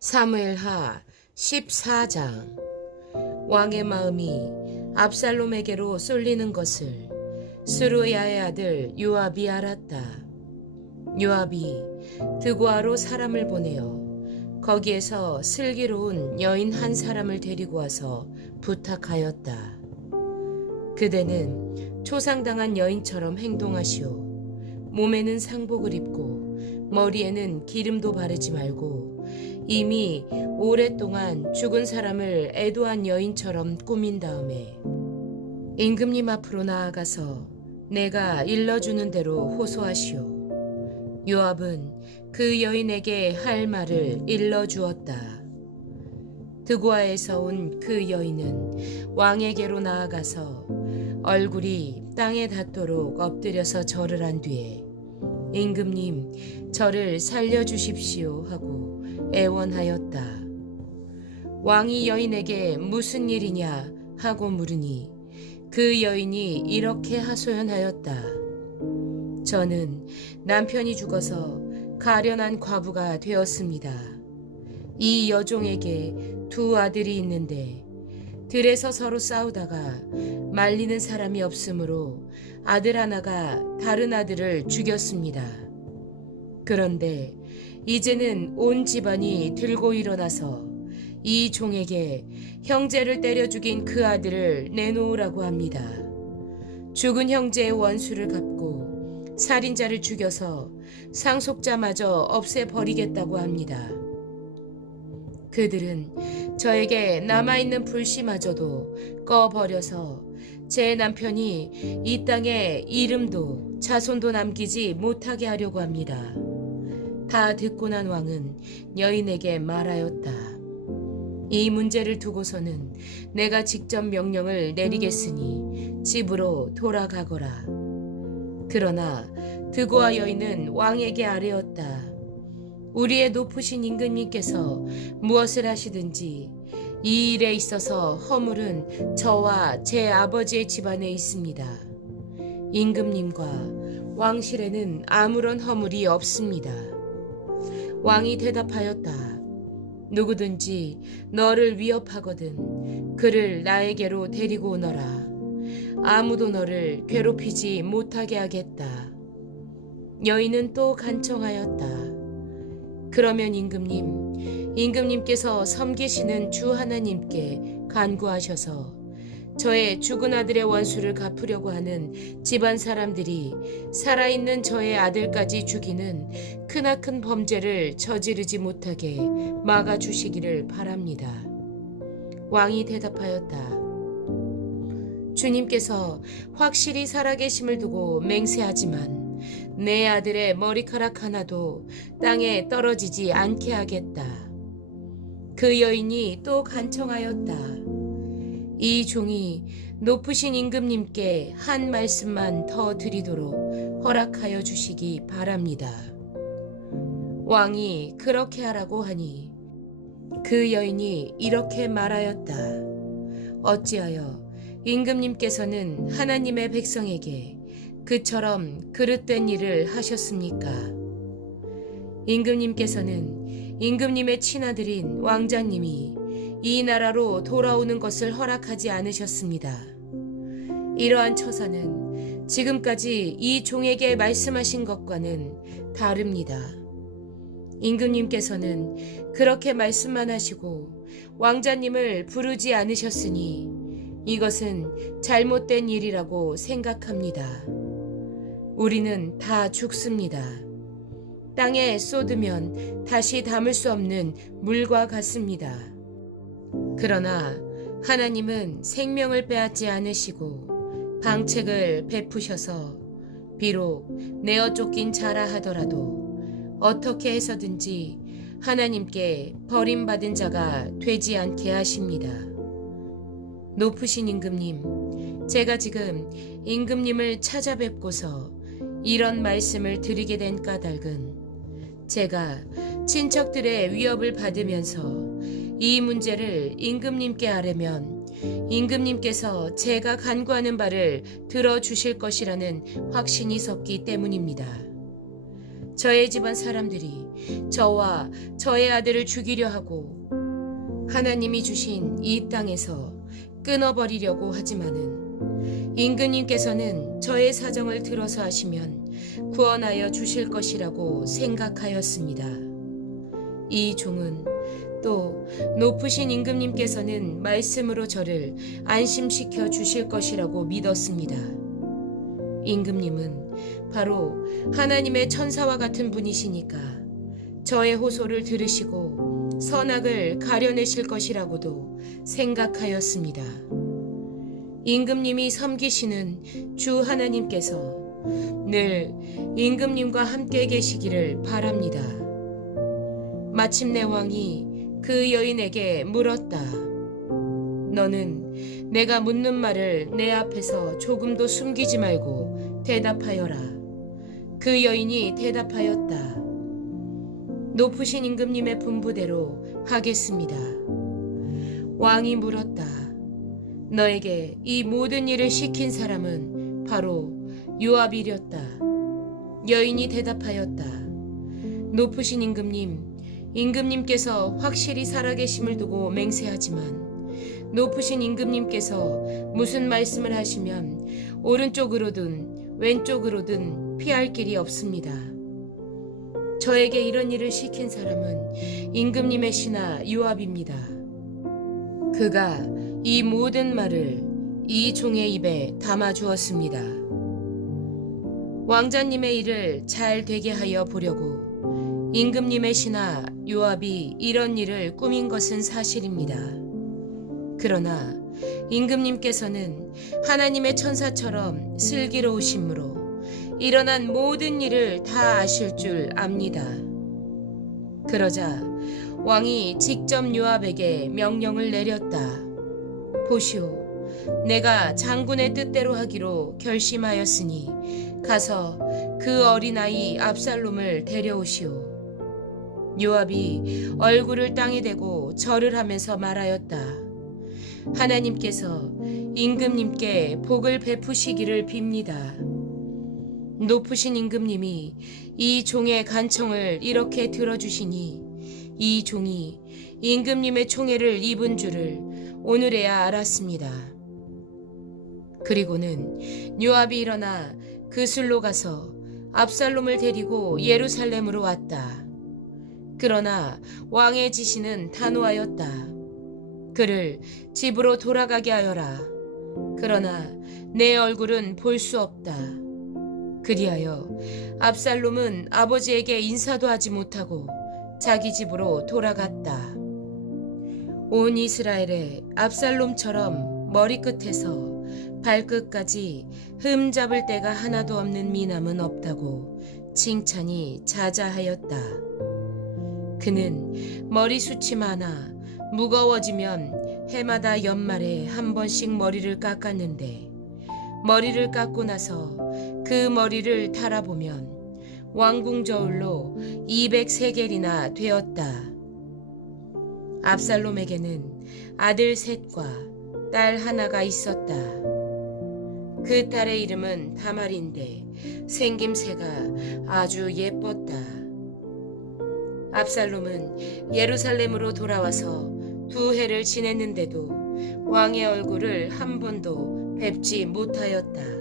사무엘하 14장. 왕의 마음이 압살롬에게로 쏠리는 것을 스루야의 아들 요압이 알았다. 요압이 드고아로 사람을 보내어 거기에서 슬기로운 여인 한 사람을 데리고 와서 부탁하였다. 그대는 초상당한 여인처럼 행동하시오. 몸에는 상복을 입고 머리에는 기름도 바르지 말고 이미 오랫동안 죽은 사람을 애도한 여인처럼 꾸민 다음에 임금님 앞으로 나아가서 내가 일러주는 대로 호소하시오. 요압은 그 여인에게 할 말을 일러주었다. 드고아에서 온 그 여인은 왕에게로 나아가서 얼굴이 땅에 닿도록 엎드려서 절을 한 뒤에 임금님, 저를 살려주십시오 하고 애원하였다. 왕이 여인에게 무슨 일이냐 하고 물으니 그 여인이 이렇게 하소연하였다. 저는 남편이 죽어서 가련한 과부가 되었습니다. 이 여종에게 두 아들이 있는데 들에서 서로 싸우다가 말리는 사람이 없으므로 아들 하나가 다른 아들을 죽였습니다. 그런데 이제는 온 집안이 들고 일어나서 이 종에게 형제를 때려 죽인 그 아들을 내놓으라고 합니다. 죽은 형제의 원수를 갚고 살인자를 죽여서 상속자마저 없애버리겠다고 합니다. 그들은 저에게 남아있는 불씨마저도 꺼버려서 제 남편이 이 땅에 이름도 자손도 남기지 못하게 하려고 합니다. 다 듣고 난 왕은 여인에게 말하였다. 이 문제를 두고서는 내가 직접 명령을 내리겠으니 집으로 돌아가거라. 그러나 드고아 여인은 왕에게 아뢰었다. 우리의 높으신 임금님께서 무엇을 하시든지 이 일에 있어서 허물은 저와 제 아버지의 집안에 있습니다. 임금님과 왕실에는 아무런 허물이 없습니다. 왕이 대답하였다. 누구든지 너를 위협하거든 그를 나에게로 데리고 오너라. 아무도 너를 괴롭히지 못하게 하겠다. 여인은 또 간청하였다. 그러면 임금님께서 섬기시는 주 하나님께 간구하셔서 저의 죽은 아들의 원수를 갚으려고 하는 집안 사람들이 살아있는 저의 아들까지 죽이는 크나큰 범죄를 저지르지 못하게 막아주시기를 바랍니다. 왕이 대답하였다. 주님께서 확실히 살아계심을 두고 맹세하지만 내 아들의 머리카락 하나도 땅에 떨어지지 않게 하겠다. 그 여인이 또 간청하였다. 이 종이 높으신 임금님께 한 말씀만 더 드리도록 허락하여 주시기 바랍니다. 왕이 그렇게 하라고 하니 그 여인이 이렇게 말하였다. 어찌하여 임금님께서는 하나님의 백성에게 그처럼 그릇된 일을 하셨습니까? 임금님께서는 임금님의 친아들인 왕자님이 이 나라로 돌아오는 것을 허락하지 않으셨습니다. 이러한 처사는 지금까지 이 종에게 말씀하신 것과는 다릅니다. 임금님께서는 그렇게 말씀만 하시고 왕자님을 부르지 않으셨으니 이것은 잘못된 일이라고 생각합니다. 우리는 다 죽습니다. 땅에 쏟으면 다시 담을 수 없는 물과 같습니다. 그러나 하나님은 생명을 빼앗지 않으시고 방책을 베푸셔서 비록 내어 쫓긴 자라 하더라도 어떻게 해서든지 하나님께 버림받은 자가 되지 않게 하십니다. 높으신 임금님, 제가 지금 임금님을 찾아뵙고서 이런 말씀을 드리게 된 까닭은 제가 친척들의 위협을 받으면서 이 문제를 임금님께 아뢰면 임금님께서 제가 간구하는 바를 들어주실 것이라는 확신이 섰기 때문입니다. 저의 집안 사람들이 저와 저의 아들을 죽이려 하고 하나님이 주신 이 땅에서 끊어버리려고 하지만은 임금님께서는 저의 사정을 들어서 하시면 구원하여 주실 것이라고 생각하였습니다. 이 종은 또 높으신 임금님께서는 말씀으로 저를 안심시켜 주실 것이라고 믿었습니다. 임금님은 바로 하나님의 천사와 같은 분이시니까 저의 호소를 들으시고 선악을 가려내실 것이라고도 생각하였습니다. 임금님이 섬기시는 주 하나님께서 늘 임금님과 함께 계시기를 바랍니다. 마침내 왕이 그 여인에게 물었다. 너는 내가 묻는 말을 내 앞에서 조금도 숨기지 말고 대답하여라. 그 여인이 대답하였다. 높으신 임금님의 분부대로 하겠습니다. 왕이 물었다. 너에게 이 모든 일을 시킨 사람은 바로 요압이렸다. 여인이 대답하였다. 높으신 임금님, 임금님께서 확실히 살아계심을 두고 맹세하지만 높으신 임금님께서 무슨 말씀을 하시면 오른쪽으로든 왼쪽으로든 피할 길이 없습니다. 저에게 이런 일을 시킨 사람은 임금님의 신하 요압입니다. 그가 이 모든 말을 이 종의 입에 담아 주었습니다. 왕자님의 일을 잘 되게 하여 보려고 임금님의 신하 요압이 이런 일을 꾸민 것은 사실입니다. 그러나 임금님께서는 하나님의 천사처럼 슬기로우심으로 일어난 모든 일을 다 아실 줄 압니다. 그러자 왕이 직접 요압에게 명령을 내렸다. 보시오, 내가 장군의 뜻대로 하기로 결심하였으니 가서 그 어린아이 압살롬을 데려오시오. 요압이 얼굴을 땅에 대고 절을 하면서 말하였다. 하나님께서 임금님께 복을 베푸시기를 빕니다. 높으신 임금님이 이 종의 간청을 이렇게 들어주시니 이 종이 임금님의 총애를 입은 줄을 오늘에야 알았습니다. 그리고는 요압이 일어나 그 술로 가서 압살롬을 데리고 예루살렘으로 왔다. 그러나 왕의 지시는 단호하였다. 그를 집으로 돌아가게 하여라. 그러나 내 얼굴은 볼 수 없다. 그리하여 압살롬은 아버지에게 인사도 하지 못하고 자기 집으로 돌아갔다. 온 이스라엘에 압살롬처럼 머리끝에서 발끝까지 흠 잡을 데가 하나도 없는 미남은 없다고 칭찬이 자자하였다. 그는 머리숱이 많아 무거워지면 해마다 연말에 한 번씩 머리를 깎았는데 머리를 깎고 나서 그 머리를 달아보면 왕궁 저울로 200세겔이나 되었다. 압살롬에게는 아들 셋과 딸 하나가 있었다. 그 딸의 이름은 다말인데 생김새가 아주 예뻤다. 압살롬은 예루살렘으로 돌아와서 2해를 지냈는데도 왕의 얼굴을 한 번도 뵙지 못하였다.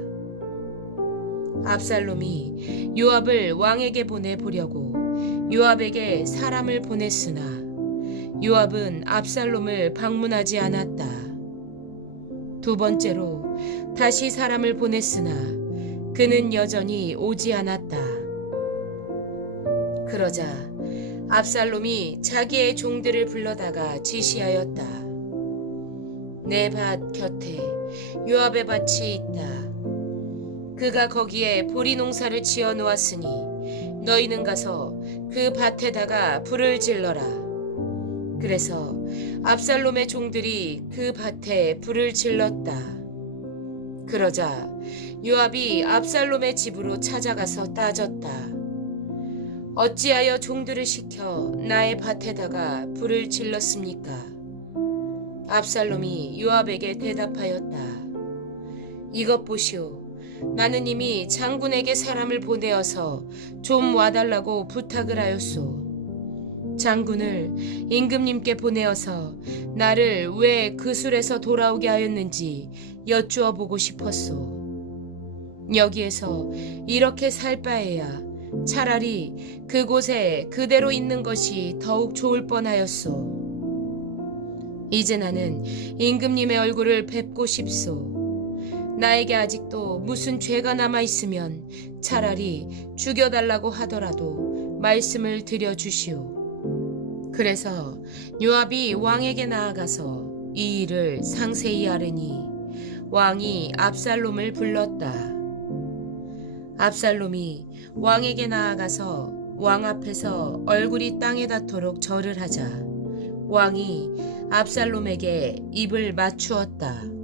압살롬이 요압을 왕에게 보내보려고 요압에게 사람을 보냈으나 요압은 압살롬을 방문하지 않았다. 2번째로 다시 사람을 보냈으나 그는 여전히 오지 않았다. 그러자 압살롬이 자기의 종들을 불러다가 지시하였다. 내 밭 곁에 요압의 밭이 있다. 그가 거기에 보리 농사를 지어 놓았으니 너희는 가서 그 밭에다가 불을 질러라. 그래서 압살롬의 종들이 그 밭에 불을 질렀다. 그러자 요압이 압살롬의 집으로 찾아가서 따졌다. 어찌하여 종들을 시켜 나의 밭에다가 불을 질렀습니까? 압살롬이 요압에게 대답하였다. 이것 보시오. 나는 이미 장군에게 사람을 보내어서 좀 와달라고 부탁을 하였소. 장군을 임금님께 보내어서 나를 왜 그 술에서 돌아오게 하였는지 여쭈어 보고 싶었소. 여기에서 이렇게 살 바에야 차라리 그곳에 그대로 있는 것이 더욱 좋을 뻔하였소. 이제 나는 임금님의 얼굴을 뵙고 싶소. 나에게 아직도 무슨 죄가 남아있으면 차라리 죽여달라고 하더라도 말씀을 드려주시오. 그래서 요압이 왕에게 나아가서 이 일을 상세히 아뢰니 왕이 압살롬을 불렀다. 압살롬이 왕에게 나아가서 왕 앞에서 얼굴이 땅에 닿도록 절을 하자 왕이 압살롬에게 입을 맞추었다.